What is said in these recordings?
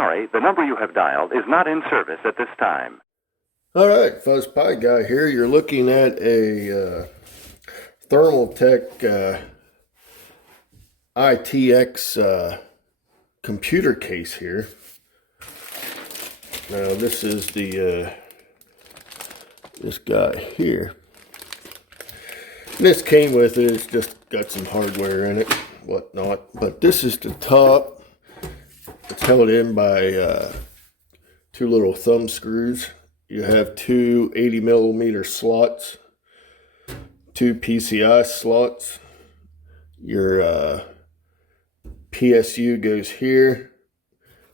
sorry, the number you have dialed is not in service at this time. All right, Fuzz Pie Guy here. You're looking at a Thermaltake ITX computer case here. Now this is the this guy here. This came with it. It's just got some hardware in it, whatnot. But this is the top. It's held in by two little thumb screws. You have two 80mm slots, two PCI slots. Your PSU goes here.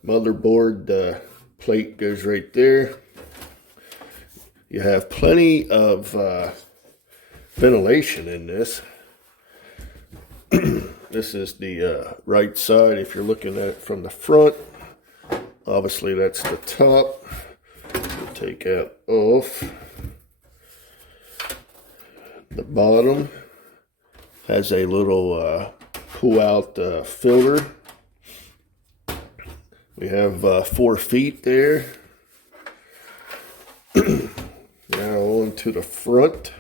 Motherboard plate goes right there. You have plenty of ventilation in this. This is the right side if you're looking at it from the front. Obviously that's the top. We'll take that off. The bottom has a little pull out filter. We have 4 feet there. Now on to the front.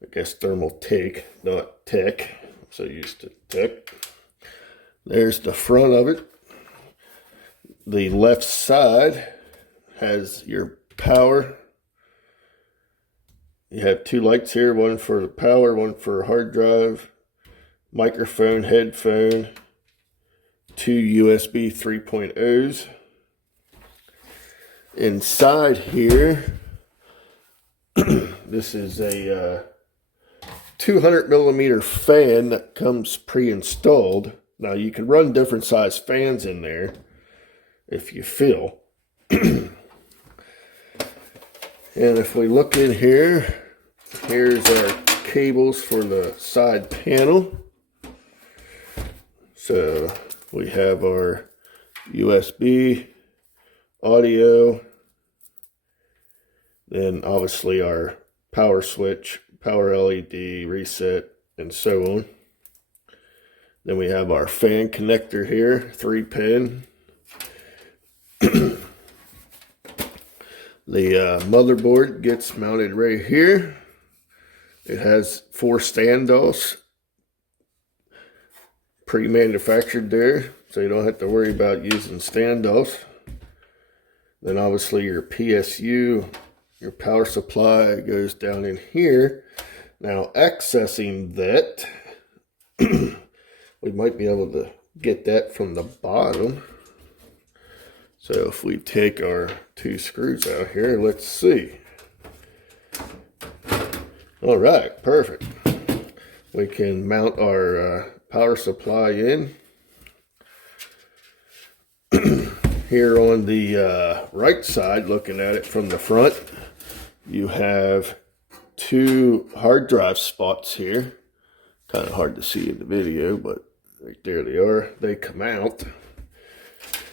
I guess Thermaltake, not tech. I'm so used to tech. There's the front of it. The left side has your power. You have 2 lights here, one for the power, one for hard drive, microphone, headphone, 2 USB 3.0s. Inside here, this is a 200mm fan that comes pre-installed. Now you can run different size fans in there if you feel. And if we look in here, here's our cables for the side panel. So we have our USB, audio, then obviously our power switch, power LED, reset, and so on. Then we have our fan connector here, 3-pin. The motherboard gets mounted right here. It has 4 standoffs pre-manufactured there, so you don't have to worry about using standoffs. Then obviously your PSU, your power supply goes down in here. Now accessing that, we might be able to get that from the bottom. So if we take our 2 screws out here, let's see. All right, perfect. We can mount our power supply in. Here on the right side, looking at it from the front, you have 2 hard drive spots here. Kind of hard to see in the video, but right there they are. They come out.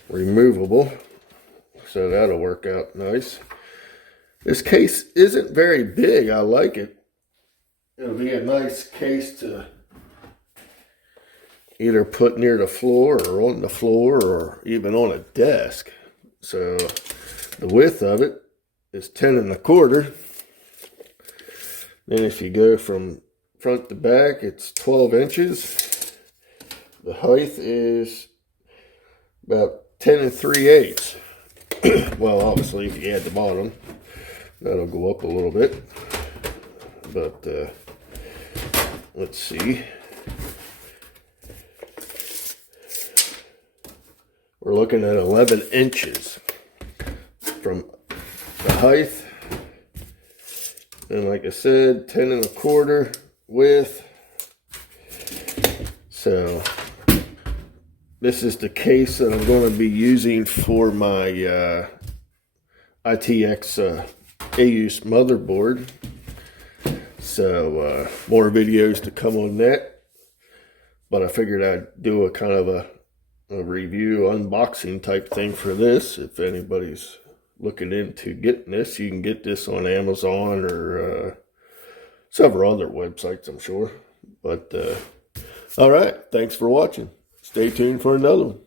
Removable, so that'll work out nice. This case isn't very big. I like it. It'll be a nice case to either put near the floor or on the floor or even on a desk. So the width of it is 10 1/4. Then if you go from front to back, it's 12 inches. The height is about 10 3/8. Well, obviously, if you add the bottom, that'll go up a little bit. But let's see. We're looking at 11 inches from the height. And like I said, 10 1/4 width. So this is the case that I'm going to be using for my ITX AUS motherboard. So more videos to come on that. But I figured I'd do a kind of a review, unboxing type thing for this. If anybody's looking into getting this, you can get this on Amazon or several other websites, I'm sure. But all right, thanks for watching. Stay tuned for another one.